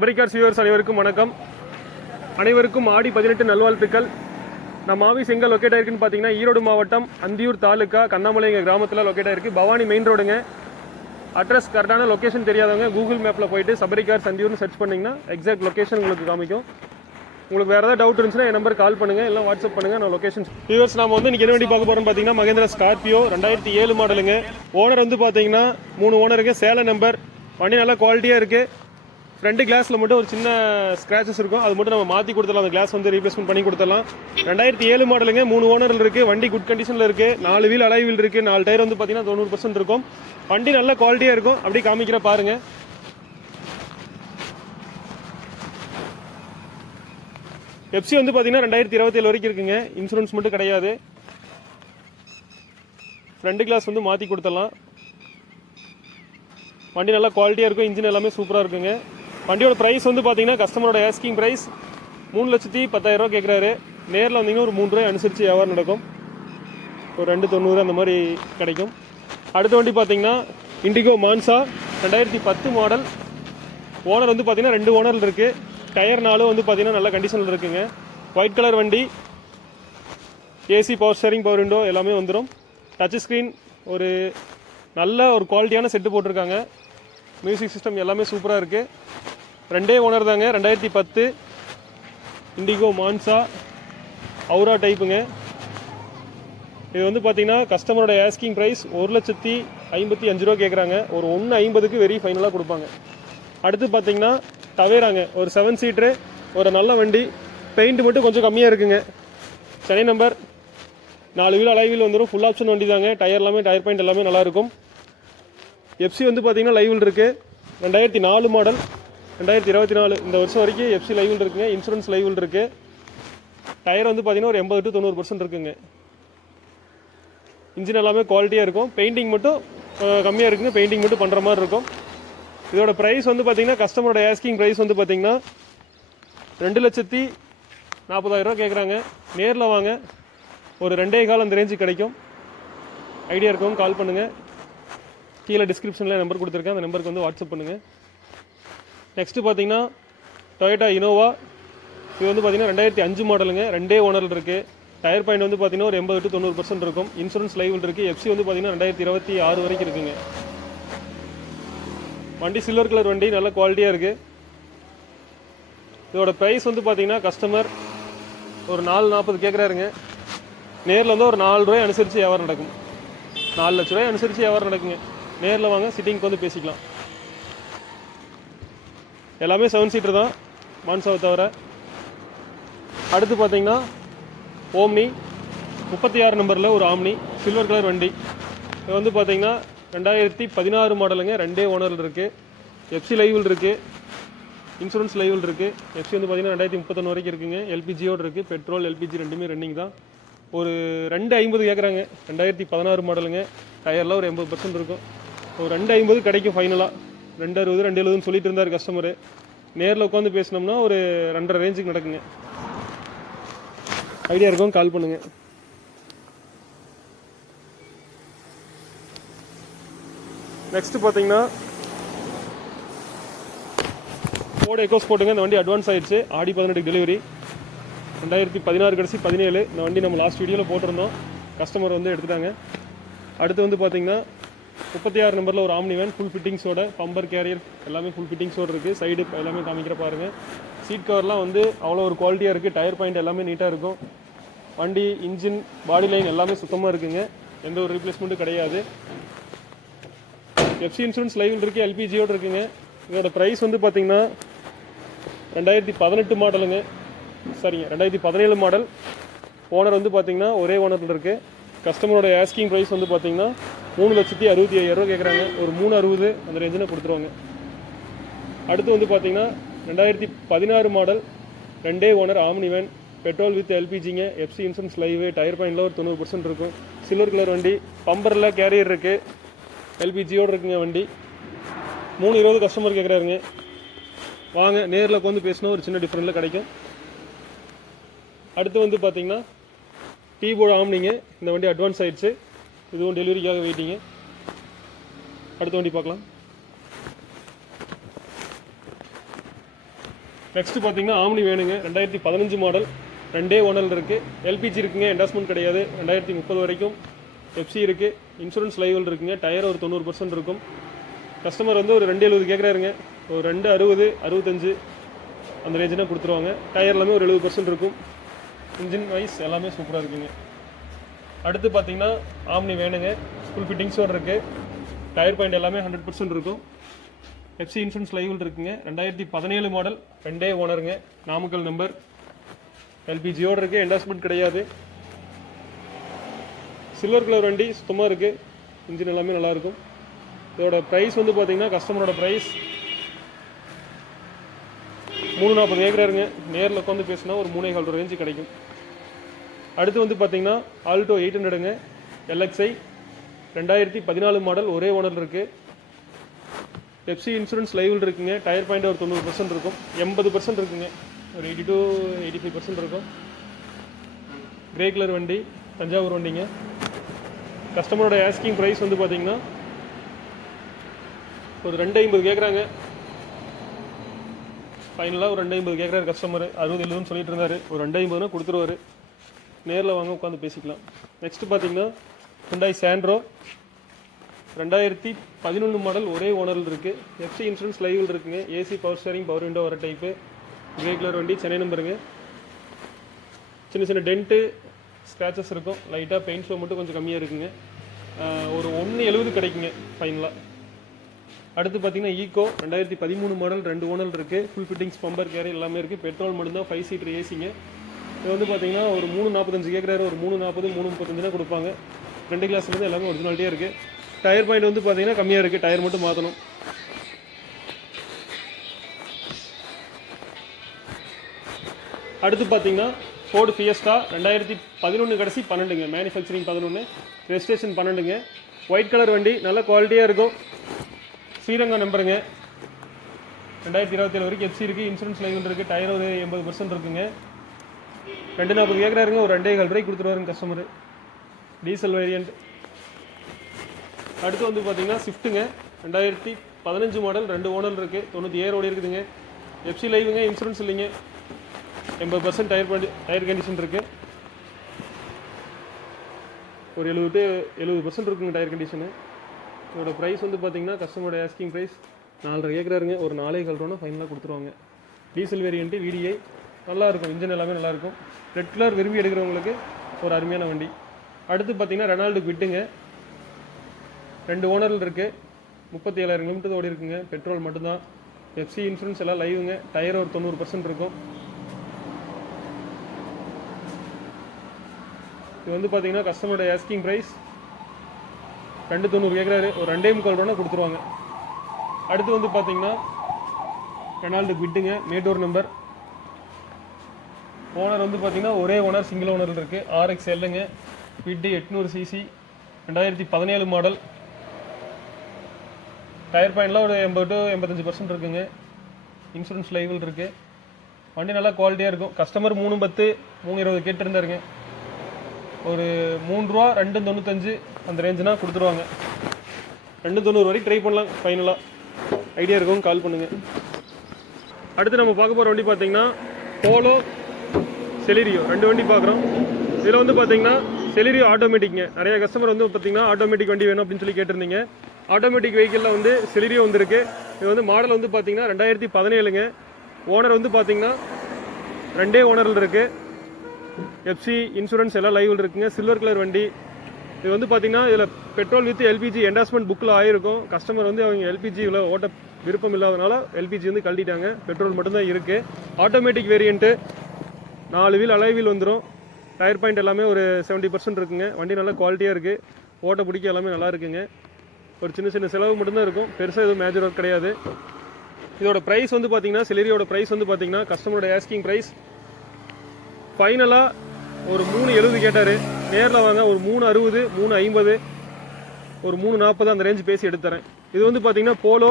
சபரிகார் viewers அனைவருக்கும் வணக்கம். அனைவருக்கும் ஆடி 18 நல்வாழ்த்துக்கள். நம்ம ஆஃபீஸ் எங்கே லொக்கேட் ஆயிருக்குன்னு பார்த்தீங்கன்னா ஈரோடு மாவட்டம் அந்தியூர் தாலுக்கா கண்ணாமலை எங்கள் கிராமத்தில் லொக்கேட் ஆயிருக்கு. பவானி மெயின் ரோடுங்க. அட்ரஸ் கரெக்டான லொக்கேஷன் தெரியாதவங்க கூகுள் மேப்பில் போயிட்டு சபரிகார் அந்தியூர்னு சர்ச் பண்ணிங்கன்னா எக்ஸாக்ட் லொக்கேஷன் உங்களுக்கு காமிக்கும். உங்களுக்கு வேறு ஏதாவது டவுட் இருந்துச்சுன்னா என் நம்பர் கால் பண்ணுங்கள், இல்லை வாட்ஸ்அப் பண்ணுங்கள். நான் லொக்கேஷன் வியூவர்ஸ் நம்ம வந்து இன்றைக்கி என்ன வண்டி பார்க்க போகிறோம்னு பார்த்தீங்கன்னா மகேந்திரா ஸ்கார்பியோ 2007 மாடலுங்க. ஓனர் வந்து பார்த்தீங்கன்னா 3 ஓனருங்க. சேலை நம்பர். வண்டி நல்லா குவாலிட்டியாக இருக்குது. ஃப்ரண்ட் கிளாஸில் மட்டும் ஒரு சின்ன ஸ்க்ராச்சஸ் இருக்கும், அது மட்டும் நம்ம மாற்றி கொடுத்துடலாம். அந்த கிளாஸ் வந்து ரீப்ளேஸ்மெண்ட் பண்ணி கொடுத்துடலாம். 2007 மாடலுங்க. 3 ஓனரில் இருக்குது. வண்டி குட் கண்டிஷனில் இருக்குது. 4 வீல் அலாய் வீல் இருக்குது. 4 டயர் வந்து பார்த்தீங்கன்னா 90% இருக்கும். வண்டி நல்ல குவாலிட்டியாக இருக்கும். அப்படி காமிக்கிற பாருங்க. எஃப்சி வந்து பார்த்தீங்கன்னா 2027 வரைக்கும் இருக்குங்க. இன்சூரன்ஸ் மட்டும் கிடையாது. ஃப்ரண்ட் கிளாஸ் வந்து மாற்றி கொடுத்துடலாம். வண்டி நல்லா குவாலிட்டியாக இருக்கும். இன்ஜின் எல்லாமே சூப்பராக இருக்குங்க. வண்டியோட ப்ரைஸ் வந்து பார்த்தீங்கன்னா கஸ்டமரோட ஆஸ்கிங் ப்ரைஸ் 3,10,000 கேட்குறாரு. நேரில் வந்தீங்கன்னா ஒரு 3 ரூபாய் அனுசரித்து வியாபாரம் நடக்கும். ஒரு 290 அந்த மாதிரி கிடைக்கும். அடுத்த வண்டி பார்த்தீங்கன்னா இண்டிகோ மான்சா 2010 மாடல். ஓனர் வந்து பார்த்தீங்கன்னா 2 ஓனர் இருக்குது. டயர் 4 வந்து பார்த்தீங்கன்னா நல்ல கண்டிஷனில் இருக்குங்க. ஒயிட் கலர் வண்டி. AC, power steering, power window எல்லாமே வந்துடும். Touch screen. ஒரு நல்ல ஒரு குவாலிட்டியான செட்டு போட்டிருக்காங்க. மியூசிக் சிஸ்டம் எல்லாமே சூப்பராக இருக்குது. 2 ஓனர் தாங்க. 2010 இண்டிகோ மான்சா அவுரா டைப்புங்க. இது வந்து பார்த்தீங்கன்னா கஸ்டமரோட ஆஸ்கிங் ப்ரைஸ் 1,55,000 ரூபா கேட்குறாங்க. ஒரு 1,50,000க்கு வெரி ஃபைனலாக கொடுப்பாங்க. அடுத்து பார்த்தீங்கன்னா டவேராங்க. ஒரு 7 சீட்ரு. ஒரு நல்ல வண்டி. பெயிண்ட் மட்டும் கொஞ்சம் கம்மியாக இருக்குங்க. Chennai number. 4 wheel alloy wheel வந்துடும். ஃபுல் ஆப்ஷன் வண்டி தாங்க. டயர் எல்லாமே, டயர் பாயிண்ட் எல்லாமே நல்லாயிருக்கும். எஃப்சி வந்து பார்த்தீங்கன்னா லைவில் இருக்குது. 2004 மாடல். 2024 இந்த வருஷம் வரைக்கும் எஃப்சி லைவில் இருக்குங்க. இன்சூரன்ஸ் லைவில் இருக்குது. டயர் வந்து பார்த்தீங்கன்னா ஒரு 80 to 90% இருக்குங்க. இன்ஜின் எல்லாமே குவாலிட்டியாக இருக்கும். பெயிண்டிங் மட்டும் கம்மியாக இருக்குங்க. பெயிண்டிங் மட்டும் பண்ணுற மாதிரி இருக்கும். இதோட ப்ரைஸ் வந்து பார்த்தீங்கன்னா கஸ்டமரோட ஆஸ்கிங் ப்ரைஸ் வந்து பார்த்தீங்கன்னா 2,40,000 ரூபா கேட்குறாங்க. நேரில் வாங்க. ஒரு 2.25 அந்த ரேஞ்சு கிடைக்கும். ஐடியா இருக்கவங்க கால் பண்ணுங்கள். கீழே டிஸ்கிரிப்ஷனில் நம்பர் கொடுத்துருக்கேன். அந்த நம்பருக்கு வந்து வாட்ஸ்அப் பண்ணுங்கள். நெக்ஸ்ட்டு பார்த்தீங்கன்னா டொயோட்டா இனோவா. இது வந்து பார்த்தீங்கன்னா 2005 மாடலுங்க. 2 ஓனரில் இருக்குது. டயர் பாயிண்ட் வந்து பார்த்தீங்கன்னா ஒரு 80 to 90% இருக்கும். இன்சூரன்ஸ் லைவில் இருக்குது. எஃப்சி வந்து பார்த்தீங்கன்னா 2026 வரைக்கும் இருக்குங்க. வண்டி சில்வர் கலர் வண்டி. நல்ல குவாலிட்டியாக இருக்குது. இதோட ப்ரைஸ் வந்து பார்த்தீங்கன்னா கஸ்டமர் ஒரு 4,40,000 கேட்குறாருங்க. நேரில் வந்து ஒரு 4 ரூபாய் அனுசரித்து வியாபாரம் நடக்கும். 4 லட்ச ரூபாய் அனுசரித்து வியாபாரம் நடக்குங்க. நேரில் வாங்க. சிட்டிங்க்கு வந்து பேசிக்கலாம். எல்லாமே 7 சீட்டர் தான் மான்சாவை தவிர. அடுத்து பார்த்தீங்கன்னா ஓம்னி 36 நம்பரில் ஒரு ஆம்னி சில்வர் கலர் வண்டி. இது வந்து பார்த்தீங்கன்னா 2016 மாடலுங்க. 2 ஓனரில் இருக்குது. எஃப்சி லைவில் இருக்குது. இன்சூரன்ஸ் லைவில் இருக்குது. எஃப்சி வந்து பார்த்தீங்கன்னா 2031 வரைக்கும் இருக்குங்க. எல்பிஜியோடு இருக்குது. பெட்ரோல் எல்பிஜி ரெண்டுமே ரன்னிங் தான். ஒரு 2,50,000 கேட்குறாங்க. 2016 மாடலுங்க. டயரில் ஒரு 80% இருக்கும். ஒரு 2,50,000 கிடைக்கும் ஃபைனலாக. 2,60,000 2,70,000 சொல்லிட்டு இருந்தார் கஸ்டமரு. நேரில் உட்காந்து பேசினோம்னா ஒரு 2.5 ரேஞ்சுக்கு நடக்குங்க. ஐடியா இருக்கும் கால் பண்ணுங்கள். நெக்ஸ்ட்டு பார்த்தீங்கன்னா ஃபோர்டு எக்கோ ஸ்போர்ட்டுங்க. இந்த வண்டி அட்வான்ஸ் ஆயிடுச்சு. ஆடி 18 டெலிவரி. 2016 கடைசி 17. இந்த வண்டி நம்ம லாஸ்ட் வீடியோவில் போட்டிருந்தோம். கஸ்டமர் வந்து எடுத்துட்டாங்க. அடுத்து வந்து பார்த்தீங்கன்னா 36 நம்பரில் ஒரு ஆம்னி வேன். ஃபுல் ஃபிட்டிங்ஸோட பம்பர் கேரியர் எல்லாமே ஃபுல் ஃபிட்டிங்ஸோடு இருக்குது. சைடு எல்லாமே காமிக்கிற பாருங்கள். சீட் கவர்லாம் வந்து அவ்வளோ ஒரு குவாலிட்டியாக இருக்குது. டயர் பாயிண்ட் எல்லாமே நீட்டாக இருக்கும். வண்டி இன்ஜின் பாடி லைன் எல்லாமே சுத்தமாக இருக்குங்க. எந்த ஒரு ரீப்ளேஸ்மெண்ட்டும் கிடையாது. எஃப்சி இன்சூரன்ஸ் லைவில் இருக்குது. எல்பிஜியோடு இருக்குங்க. இதோட ப்ரைஸ் வந்து பார்த்தீங்கன்னா 2018 மாடலுங்க. சரிங்க, 2017 மாடல். ஓனர் வந்து பார்த்தீங்கன்னா ஒரே ஓனரில் இருக்குது. கஸ்டமரோட ஆஸ்கிங் ப்ரைஸ் வந்து பார்த்தீங்கன்னா 3,65,000 ரூபா கேட்குறாங்க. ஒரு 3,60,000 அந்த ரேஞ்சில் கொடுத்துருவாங்க. அடுத்து வந்து பார்த்தீங்கன்னா 2016 model. 2 owner Omni van. Petrol with எல்பிஜிங்க. FC insurance live. டயர் பாயிண்டில் ஒரு 90% இருக்கும். சில்வர் கலர் வண்டி. பம்பரில் கேரியர் இருக்குது. எல்பிஜியோடு இருக்குங்க வண்டி. 3,20,000 கஸ்டமர் கேட்குறாருங்க. வாங்க. நேரில் உட்காந்து பேசினா ஒரு சின்ன டிஃப்ரெண்ட்டில் கிடைக்கும். அடுத்து வந்து பார்த்தீங்கன்னா டீபோர்டு ஆம்னிங்க. இந்த வண்டி அட்வான்ஸ் ஆயிடுச்சு. இதுவும் டெலிவரிக்காக வெயிட்டிங்க. அடுத்த வண்டி பார்க்கலாம். நெக்ஸ்ட் பார்த்தீங்கன்னா ஆம்னி வேணுங்க, 2015 மாடல், 2 ஓனர் இருக்குது, எல்பிஜி இருக்குங்க, என்டாஸ்மெண்ட் கிடையாது, 2030 வரைக்கும் எஃப்சி இருக்குது, இன்சூரன்ஸ் லைவல் இருக்குங்க, டயர் ஒரு 90% இருக்கும். கஸ்டமர் வந்து ஒரு 270 கேட்குறாருங்க, ஒரு 260 65 அந்த ரேஞ்சுனா கொடுத்துருவாங்க. டயர் எல்லாமே ஒரு 70% இருக்கும். இன்ஜின் வைஸ் எல்லாமே சூப்பராக இருக்குங்க. அடுத்து பார்த்தீங்கன்னா ஆம்னி வேணுங்க, ஃபுல் ஃபிட்டிங்ஸோடு இருக்குது, டயர் பாயிண்ட் எல்லாமே 100% இருக்கும். எஃப்சி இன்சூரன்ஸ் லைவல் இருக்குங்க, 2017 மாடல், 2 ஓனருங்க, நாமக்கல் நம்பர், எல்பிஜியோடு இருக்குது, என்டாஸ்மெண்ட் கிடையாது. சில்வர் கலர் வண்டி சுத்தமாக இருக்குது, இன்ஜின் எல்லாமே நல்லாயிருக்கும். இதோட ப்ரைஸ் வந்து பார்த்தீங்கன்னா கஸ்டமரோட ப்ரைஸ் 340 கேட்குறாருங்க. நேரில் உட்காந்து பேசினா ஒரு 3.25 ரேஞ்சு கிடைக்கும். அடுத்து வந்து பார்த்தீங்கன்னா ஆல்டோ 800ங்க, எல்எக்ஸ்ஐ, 2014 மாடல், ஒரே ஓனர் இருக்குது. எஃப்சி இன்சூரன்ஸ் லைவில் இருக்குங்க, டயர் பாயிண்ட் ஒரு 90% இருக்கும், 80% இருக்குங்க, ஒரு 80 to 85% இருக்கும். கிரே கலர் வண்டி, தஞ்சாவூர் வண்டிங்க. கஸ்டமரோட ஆஸ்கிங் ப்ரைஸ் வந்து பார்த்தீங்கன்னா ஒரு 250 கேட்குறாங்க. ஃபைனலாக ஒரு 250 கேட்குறாரு கஸ்டமர். 60-70 சொல்லிட்டு இருந்தார், ஒரு 250னா கொடுத்துருவாரு. நேரில் வாங்க, உட்காந்து பேசிக்கலாம். நெக்ஸ்ட் பார்த்தீங்கன்னா ஹுண்டாய் சாண்ட்ரோ, 2011 மாடல், ஒரே ஓனரில் இருக்குது. எஃப்சி இன்சூரன்ஸ் லைவில் இருக்குங்க, AC, power steering, power window வர டைப்பு, கிரே கலர் வண்டி, சென்னை நம்பருங்க. சின்ன சின்ன டென்ட்டு ஸ்க்ராச்சஸ் இருக்கும், லைட்டாக பெயிண்ட் ஷோ மட்டும் கொஞ்சம் கம்மியாக இருக்குங்க. ஒரு 170 கிடைக்குங்க ஃபைனலாக. அடுத்து பார்த்தீங்கன்னா ஈகோ, 2013 மாடல், 2 ஓனர் இருக்குது, ஃபுல் ஃபிட்டிங்ஸ், பம்பர் கேரி எல்லாமே இருக்குது, பெட்ரோல் மட்டும்தான், 5 சீட்டர் ஏசிங்க. இது வந்து பார்த்தீங்கன்னா ஒரு 345 கேட்குறாரு, ஒரு 340 335 கொடுப்பாங்க. 2 கிளாஸ்லேருந்து எல்லாமே ஒரிஜினாலிட்டியாக இருக்குது. டயர் பாயிண்ட் வந்து பார்த்தீங்கன்னா கம்மியாக இருக்குது, டயர் மட்டும் மாற்றணும். அடுத்து பார்த்தீங்கன்னா ஃபோர்டு ஃபியஸ்டா, 2011 கடைசி 12ங்க, மேனுஃபேக்சரிங் 11, ரெஜிஸ்ட்ரேஷன் 12ங்க. ஒயிட் கலர் வண்டி, நல்ல குவாலிட்டியாக இருக்கும், ஸ்ரீரங்கம் நம்பருங்க. 2027 வரைக்கும் எஃப்சி இருக்குது, இன்சூரன்ஸ் லைவ் இருக்குது, டயர் ஒரு 80% இருக்குங்க. 240 கேட்குறாருங்க, ஒரு 2.25 ரூபாய்க்கு கொடுத்துருவாருங்க கஸ்டமர். Diesel variant. அடுத்து வந்து பார்த்தீங்கன்னா ஸ்விஃப்ட்டுங்க, 2015 மாடல், 2 ஓனர் இருக்குது, 97 ஓடி இருக்குதுங்க. எஃப்சி லைவுங்க, இன்சூரன்ஸ் இல்லைங்க, 80% டயர் கண்டிஷன் இருக்குது. ஒரு 70% இருக்குங்க டயர் கண்டிஷனு. இதோட ப்ரைஸ் வந்து பார்த்தீங்கன்னா கஸ்டமரோட ஆஸ்கிங் ப்ரைஸ் 4.5 கேட்குறாருங்க, ஒரு 4.25 ரூபா ஃபைனலாக கொடுத்துருவாங்க. டீசல் வேரியண்ட்டு, விடிஐ, நல்லாயிருக்கும், இன்ஜின் எல்லாமே நல்லாயிருக்கும். ரெட் கலர் விரும்பி எடுக்கிறவங்களுக்கு ஒரு அருமையான வண்டி. அடுத்து பார்த்தீங்கன்னா ரெனால்டு குவிட்டுங்க, 2 ஓனரில் இருக்குது, 37,000 கிலோமீட்டர் ஓடி இருக்குங்க, பெட்ரோல் மட்டும்தான். எஃப்சி இன்சூரன்ஸ் எல்லாம் லைவுங்க, டயர் ஒரு 90% இருக்கும். இது வந்து பார்த்தீங்கன்னா கஸ்டமரோட ஆஸ்கிங் ப்ரைஸ் 290 கேட்குறாரு, ஒரு 2.25 ரூபா கொடுத்துருவாங்க. அடுத்து வந்து பார்த்தீங்கன்னா ரெனால்டு குவிட்டுங்க, மேட்டூர் நம்பர், ஓனர் வந்து பார்த்தீங்கன்னா ஒரே ஓனர், சிங்கிள் ஓனரில் இருக்குது. ஆர்எக்ஸ் எல்லுங்க, குவிட்டு 800 சிசி, 2017 மாடல், டயர் பாயிண்ட்லாம் ஒரு 80 to 85% இருக்குங்க, இன்சூரன்ஸ் லைவில் இருக்குது. வண்டி நல்லா குவாலிட்டியாக இருக்கும். கஸ்டமர் 310 320 கேட்டுருந்தாருங்க, ஒரு 3 ரூபா 2.95 அந்த ரேஞ்சுனா கொடுத்துருவாங்க. 2.90 வரைக்கும் ட்ரை பண்ணலாம் ஃபைனலாக. ஐடியா இருக்கும், கால் பண்ணுங்கள். அடுத்து நம்ம பார்க்க போகிற வண்டி பார்த்தீங்கன்னா போலோ செலிரியோ, 2 வண்டி பார்க்குறோம். இதில் வந்து பார்த்தீங்கன்னா செலிரியோ ஆட்டோமேட்டிக்ங்க. நிறைய கஸ்டமர் வந்து பார்த்தீங்கன்னா ஆட்டோமேட்டிக் வண்டி வேணும் அப்படின்னு சொல்லி கேட்டிருந்தீங்க. ஆட்டோமேட்டிக் வெஹிக்கிளில் வந்து செலிரியோ வந்துருக்கு. இது வந்து மாடல் வந்து பார்த்தீங்கன்னா 2017ங்க. ஓனர் வந்து பார்த்தீங்கன்னா 2 ஓனரில் இருக்குது. எஃப்சி இன்சூரன்ஸ் எல்லாம் லைவில் இருக்குங்க. சில்வர் கலர் வண்டி. இது வந்து பார்த்தீங்கன்னா இதில் பெட்ரோல் வித் எல்பிஜி என்டாஸ்மெண்ட் புக்கில் ஆகிருக்கும். கஸ்டமர் வந்து அவங்க எல்பிஜியில் ஓட்ட விருப்பம் இல்லாதனால எல்பிஜி வந்து கழட்டிட்டாங்க, பெட்ரோல் மட்டும்தான் இருக்குது. Automatic variant, 4 wheel alloy wheel வந்துடும். டயர் பாயிண்ட் எல்லாமே ஒரு 70% இருக்குங்க. வண்டி நல்லா குவாலிட்டியாக இருக்குது, ஓட்ட பிடிக்க எல்லாமே நல்லா இருக்குங்க. ஒரு சின்ன சின்ன செலவு மட்டும்தான் இருக்கும், பெருசாக எதுவும் மேஜர் ஒர்க் கிடையாது. இதோட ப்ரைஸ் வந்து பார்த்தீங்கன்னா செலிரியோட ப்ரைஸ் வந்து பார்த்தீங்கன்னா கஸ்டமரோட ஆஸ்கிங் ப்ரைஸ் ஃபைனலாக ஒரு 370 கேட்டார். நேரில் வாங்க, ஒரு 360 350 ஒரு 340 அந்த ரேஞ்சு பேசி எடுத்துறேன். இது வந்து பார்த்தீங்கன்னா போலோ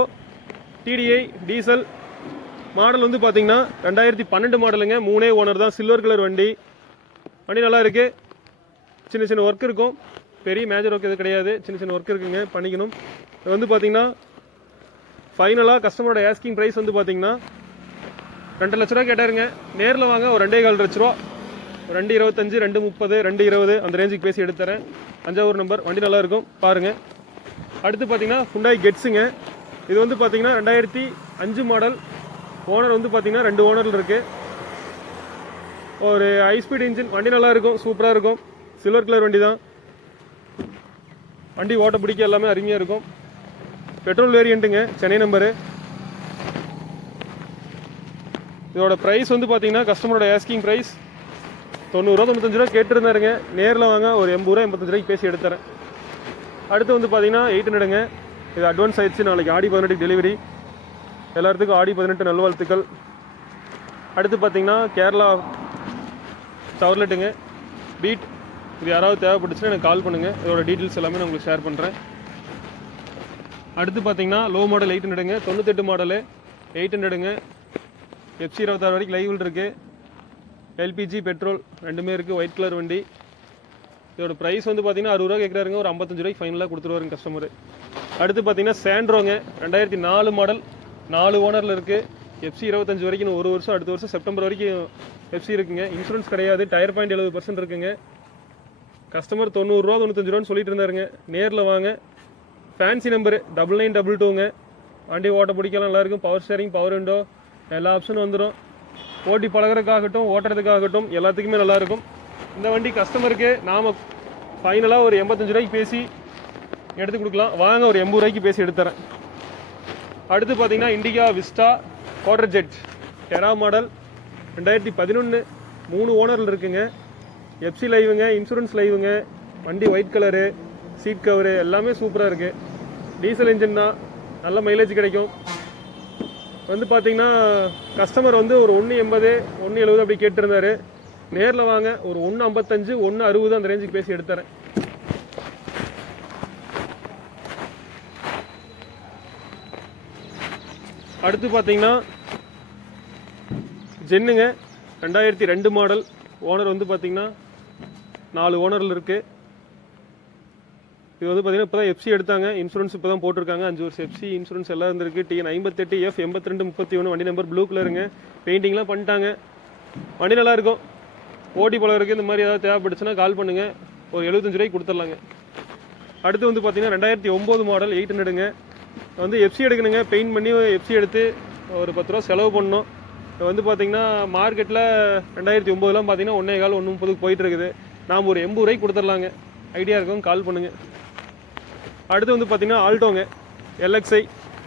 டிடிஐ டீசல் மாடல் வந்து பார்த்தீங்கன்னா 2012 மாடலுங்க. 3 ஓனர் தான், சில்வர் கலர் வண்டி. வண்டி நல்லா இருக்குது. சின்ன சின்ன ஒர்க் இருக்கும், பெரிய மேஜர் ஒர்க் எதுவும் கிடையாது. சின்ன சின்ன ஒர்க் இருக்குங்க, பண்ணிக்கணும். இது வந்து பார்த்தீங்கன்னா ஃபைனலாக கஸ்டமரோட ஆஸ்கிங் ப்ரைஸ் வந்து பார்த்தீங்கன்னா 2 லட்ச ரூபா கேட்டாருங்க. நேரில் வாங்க ஒரு 2,15 லட்ச ரூபா, 2,25, 2,30, 2,20 அந்த ரேஞ்சுக்கு பேசி எடுத்துறேன். தஞ்சாவூர் நம்பர். வண்டி நல்லா இருக்கும், பாருங்கள். அடுத்து பார்த்தீங்கன்னா ஹுண்டாய் கெட்ஸுங்க. இது வந்து பார்த்தீங்கன்னா 2005 மாடல். ஓனர் வந்து பார்த்தீங்கன்னா 2 ஓனரில் இருக்குது. ஒரு ஹை ஸ்பீட் இன்ஜின். வண்டி நல்லா இருக்கும், சூப்பராக இருக்கும். சில்வர் கலர் வண்டி தான். வண்டி ஓட்ட பிடிக்க எல்லாமே அருமையாக இருக்கும். பெட்ரோல் வேரியண்ட்டுங்க, சென்னை நம்பரு. இதோட ப்ரைஸ் வந்து பார்த்தீங்கன்னா கஸ்டமரோட ஆஸ்கிங் ப்ரைஸ் 90 ரூபா 95 ரூபா கேட்டுருந்தாருங்க. நேரில் வாங்க ஒரு 80 ரூபா 85 ரூபாய்க்கு பேசி எடுத்துறேன். அடுத்து வந்து பார்த்தீங்கன்னா 800ங்க. இது அட்வான்ஸ் ஆயிடுச்சு. நாளைக்கு ஆடி 18 டெலிவரி. எல்லாத்துக்கும் ஆடி 18 நல்வாழ்த்துக்கள். அடுத்து பார்த்தீங்கன்னா கேரளா சவர்லெட்டுங்க, பீட். இது யாராவது தேவைப்பட்டுச்சுன்னா எனக்கு கால் பண்ணுங்கள். இதோட டீட்டெயில்ஸ் எல்லாமே நான் உங்களுக்கு ஷேர் பண்ணுறேன். அடுத்து பார்த்தீங்கன்னா லோ மாடல் 800ங்க, 98 மாடலு 800ங்க. FC 26 வரைக்கும் லைவில் இருக்குது. எல்பிஜி பெட்ரோல் ரெண்டுமே இருக்குது. ஒயிட் கலர் வண்டி. இதோட ப்ரைஸ் வந்து பார்த்தீங்கன்னா 60 ரூபா கேட்குறாருங்க. ஒரு 55 ரூபாய்க்கு ஃபைனலாக கொடுத்துருவாருங்க கஸ்டமர். அடுத்து பார்த்தீங்கன்னா சாண்ட்ரோங்க, 2004 மாடல், 4 ஓனரில் இருக்குது. FC 25 வரைக்கும் 1 வருஷம். அடுத்த வருஷம் செப்டம்பர் வரைக்கும் FC இருக்குங்க. இன்சூரன்ஸ் கிடையாது. டயர் பாயிண்ட் 70% இருக்குங்க. கஸ்டமர் 90 ரூபா 95 ரூபான்னு சொல்லிட்டு இருந்தாருங்க. நேரில் வாங்க. ஃபேன்சி நம்பரு 9922ங்க. வண்டி ஓட்ட பிடிக்கலாம், நல்லாயிருக்கும். பவர் ஸ்டேரிங், பவர் விண்டோ எல்லா ஆப்ஷனும் வந்துடும். ஓட்டி பழகிறதுக்காகட்டும், ஓட்டுறதுக்காகட்டும் எல்லாத்துக்குமே நல்லாயிருக்கும். இந்த வண்டி கஸ்டமருக்கு நாம் ஃபைனலாக ஒரு 85 ரூபாய்க்கு பேசி எடுத்து கொடுக்கலாம். வாங்க ஒரு 80 ரூபாய்க்கு பேசி எடுத்துறேன். அடுத்து பார்த்தீங்கன்னா Indica Vista Quadrajet Terra model, 2011, 3 ஓனரில் இருக்குங்க. FC லைவுங்க, இன்சூரன்ஸ் லைவுங்க. வண்டி ஒயிட் கலரு, சீட் கவரு எல்லாமே சூப்பராக இருக்குது. டீசல் இன்ஜின் தான், நல்ல மைலேஜ் கிடைக்கும். வந்து பார்த்தீங்கன்னா கஸ்டமர் வந்து ஒரு 180, 170 அப்படி கேட்டுருந்தாரு. நேரில் வாங்க ஒரு 155, 160 அந்த ரேஞ்சுக்கு பேசி எடுத்துறேன். அடுத்து பார்த்தீங்கன்னா ஜென்னுங்க, 2002 மாடல். ஓனர் வந்து பார்த்தீங்கன்னா 4 ஓனரில் இருக்குது. இது வந்து பார்த்தீங்கன்னா இப்போ தான் FC எடுத்தாங்க. இன்சூரன்ஸ் இப்போ தான் போட்டிருக்காங்க. 5 வருஷம் FC இன்சூரன்ஸ் எல்லாம் இருந்திருக்கு. TN 58F 8231 வண்டி நம்பர். ப்ளூ கலருங்க. பெயிண்டிங்லாம் பண்ணிட்டாங்க. வண்டி நல்லா இருக்கும். ஓட்டி பழகிறதுக்கு இந்த மாதிரி ஏதாவது தேவைப்படுச்சுன்னா கால் பண்ணுங்கள். ஒரு 75 ரூபாய்க்கு கொடுத்துர்லாங்க. அடுத்து வந்து பார்த்தீங்கன்னா 2009 மாடல் 800ங்க. வந்து FC எடுக்கணுங்க. பெயிண்ட் பண்ணி FC எடுத்து ஒரு 10 ரூபா செலவு பண்ணணும். வந்து பார்த்தீங்கன்னா மார்க்கெட்டில் 2009லாம் பார்த்தீங்கன்னா 1.25, 1.30 போயிட்டு இருக்குது. நாம் ஒரு 80 ரூபாய்க்கு கொடுத்துர்லாங்க. ஐடியா இருக்கும், கால் பண்ணுங்கள். அடுத்து வந்து பார்த்தீங்கன்னா ஆல்டோங்க, LXI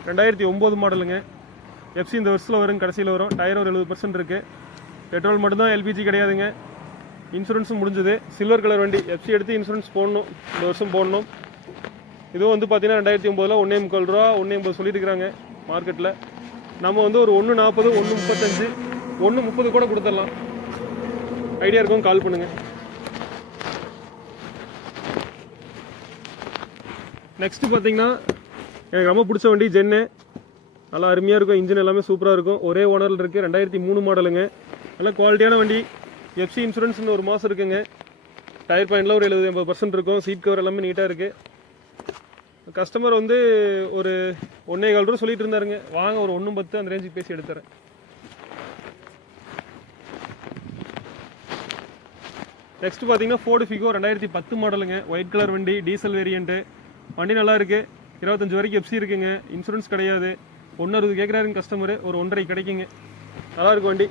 2009 மாடலுங்க. FC இந்த வருஷத்தில் வரும், கடைசியில் வரும். டயர் ஒரு 70% இருக்குது. பெட்ரோல் மட்டும்தான், LPG கிடையாதுங்க. இன்சூரன்ஸும் முடிஞ்சது. சில்வர் கலர் வண்டி. FC எடுத்து இன்சூரன்ஸ் போடணும், இந்த வருஷம் போடணும். இதுவும் வந்து பார்த்தீங்கன்னா 2009ல் 1.25 ரூபா 1.80 சொல்லிட்டு இருக்கிறாங்க மார்க்கெட்டில். நம்ம வந்து ஒரு 1.40, 1.35, 1.30 கூட கொடுத்துடலாம். ஐடியா இருக்கும், கால் பண்ணுங்கள். நெக்ஸ்ட்டு பார்த்தீங்கன்னா எனக்கு ரொம்ப பிடிச்ச வண்டி ஜென்னு. நல்லா அருமையாக இருக்கும். இன்ஜின் எல்லாமே சூப்பராக இருக்கும். ஒரே ஓனரில் இருக்குது. 2003 மாடலுங்க. நல்லா குவாலிட்டியான வண்டி. FC இன்சூரன்ஸ் இன்னும் 1 மாதம் இருக்குங்க. டயர் பாயிண்டில் ஒரு 70-80% இருக்கும். சீட் கவர் எல்லாமே நீட்டாக இருக்குது. கஸ்டமர் வந்து ஒரு 1.25 ரூபா சொல்லிட்டு இருந்தாருங்க. வாங்க ஒரு 1.10 அந்த ரேஞ்சுக்கு பேசி எடுத்துறேன். நெக்ஸ்ட் பார்த்தீங்கன்னா ஃபோர்டு ஃபிகோ 2010 மாடலுங்க. ஒயிட் கலர் வண்டி, டீசல் வேரியண்ட்டு. வண்டி நல்லா இருக்குது. 25 வரைக்கும் FC இருக்குங்க. இன்சூரன்ஸ் கிடையாது. 1.60 கேட்குறாருங்க கஸ்டமரு. ஒரு 1.5 கிடைக்குங்க. நல்லா இருக்கும் வண்டி.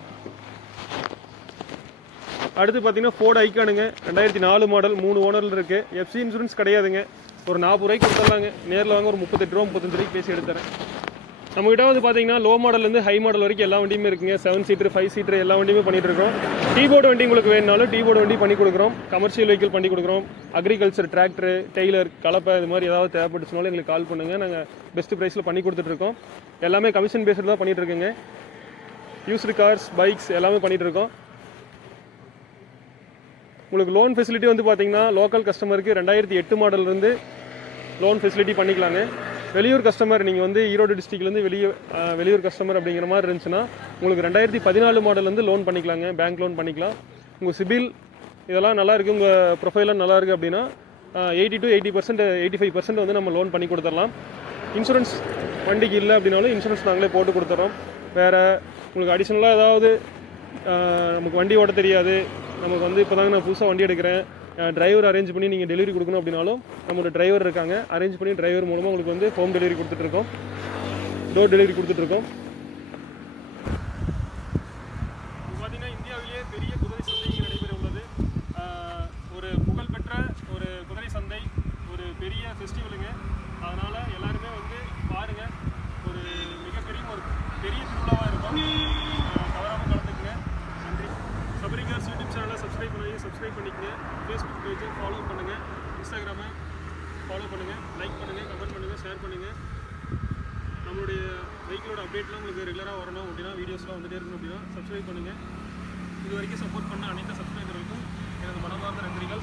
அடுத்து பார்த்தீங்கன்னா ஃபோர்டு ஐக்கானுங்க, 2004 மாடல், 3 ஓனரில் இருக்குது. FC இன்சூரன்ஸ் கிடையாதுங்க. ஒரு 40 ரூபாய்க்கு கொடுத்துடலாங்க. நேரில் வாங்க ஒரு 38 ரூபா 35 ரூபாய்க்கு பேசி எடுத்துறேன். நம்மகிட்ட வந்து பார்த்தீங்கன்னா லோ மாடல்லேருந்து ஹை மாடல் வரைக்கும் எல்லா வண்டியுமே இருக்குங்க. 7 சீட்டர் 5 சீட்டர் எல்லா வண்டியுமே பண்ணிட்டு இருக்கோம். டீபோர்டு வண்டி உங்களுக்கு வேணுனாலும் டீபோர்டு வண்டி பண்ணி கொடுக்குறோம். கமர்ஷியல் வெஹிக்கிள் பண்ணி கொடுக்குறோம். அக்ரிகல்ச்சர் டிராக்டர், டெய்லர், கலப்பை இது மாதிரி ஏதாவது தேவைப்பட்டுச்சுனாலும் எங்களுக்கு கால் பண்ணுங்கள். நாங்கள் பெஸ்ட் ப்ரைஸில் பண்ணி கொடுத்துட்ருக்கோம். எல்லாமே கமிஷன் பேஸ்டு தான் பண்ணிகிட்டு இருக்கோங்க. யூஸ்டு கார்ஸ், பைக்ஸ் எல்லாமே பண்ணிகிட்டு இருக்கோம். உங்களுக்கு லோன் ஃபெசிலிட்டி வந்து பார்த்தீங்கன்னா லோக்கல் கஸ்டமருக்கு 2008 மாடல்லேருந்து லோன் ஃபெசிலிட்டி பண்ணிக்கலாங்க. வெளியூர் கஸ்டமர், நீங்கள் வந்து ஈரோடு டிஸ்ட்ரிக்ட்லேருந்து வெளியூர் கஸ்டமர் அப்படிங்கிற மாதிரி இருந்துச்சுன்னா உங்களுக்கு 2014 மாடல்லேருந்து லோன் பண்ணிக்கலாங்க. பேங்க் லோன் பண்ணிக்கலாம். உங்கள் சிபில் இதெல்லாம் நல்லா இருக்குது, உங்கள் ப்ரொஃபைலாம் நல்லா இருக்குது அப்படின்னா 80 to 80%, 85% வந்து நம்ம லோன் பண்ணி கொடுத்துடலாம். இன்சூரன்ஸ் வண்டிக்கு இல்லை அப்படின்னாலும் இன்சூரன்ஸ் நாங்களே போட்டு கொடுத்துட்றோம். வேறு உங்களுக்கு அடிஷ்னலாக ஏதாவது நமக்கு வண்டி ஓட்ட தெரியாது, நமக்கு வந்து இப்போ தாங்க நான் புதுசாக வண்டி எடுக்கிறேன், டிரைவர் அரேஞ்ச் பண்ணி நீங்கள் டெலிவரி கொடுக்கணும் அப்படின்னாலும் நம்மளோட டிரைவர் இருக்காங்க. அரேஞ்ச் பண்ணி டிரைவர் மூலமாக உங்களுக்கு வந்து ஹோம் டெலிவரி கொடுத்துட்ருக்கோம், டோர் டெலிவரி கொடுத்துட்ருக்கோம். பார்த்தீங்கன்னா இந்தியாவிலேயே பெரிய குதிரை சந்தை இங்கே நடைபெற உள்ளது. ஒரு புகழ்பெற்ற ஒரு குதிரை சந்தை, ஒரு பெரிய ஃபெஸ்டிவலுங்க. அதனால் எல்லாருமே வந்து பாருங்கள், ஒரு மிகப்பெரிய ஒரு பெரிய திருவிழாவாக இருக்கும். தவறாமல் கலந்துக்குங்க. நன்றி. சபரி கார்ஸ் யூடியூப் சேனலை சப்ஸ்கிரைப் பண்ணிக்கங்க. ஃபேஸ்புக் பேஜை ஃபாலோ பண்ணுங்கள், இன்ஸ்டாகிராமை ஃபாலோ பண்ணுங்கள், லைக் பண்ணுங்கள், கமெண்ட் பண்ணுங்கள், ஷேர் பண்ணுங்கள். நம்மளுடைய வெஹிக்கிளோட அப்டேட்லாம் உங்களுக்கு ரெகுலராக வரணும் அப்படின்னா, வீடியோஸ்லாம் வந்துகிட்டே இருக்கணும் அப்படின்னா சப்ஸ்கிரைப் பண்ணுங்கள். இது வரைக்கும் சப்போர்ட் பண்ண அனைத்து சப்ஸ்கிரைபர்களுக்கும் எனது மனமார்ந்த நன்றிகள்.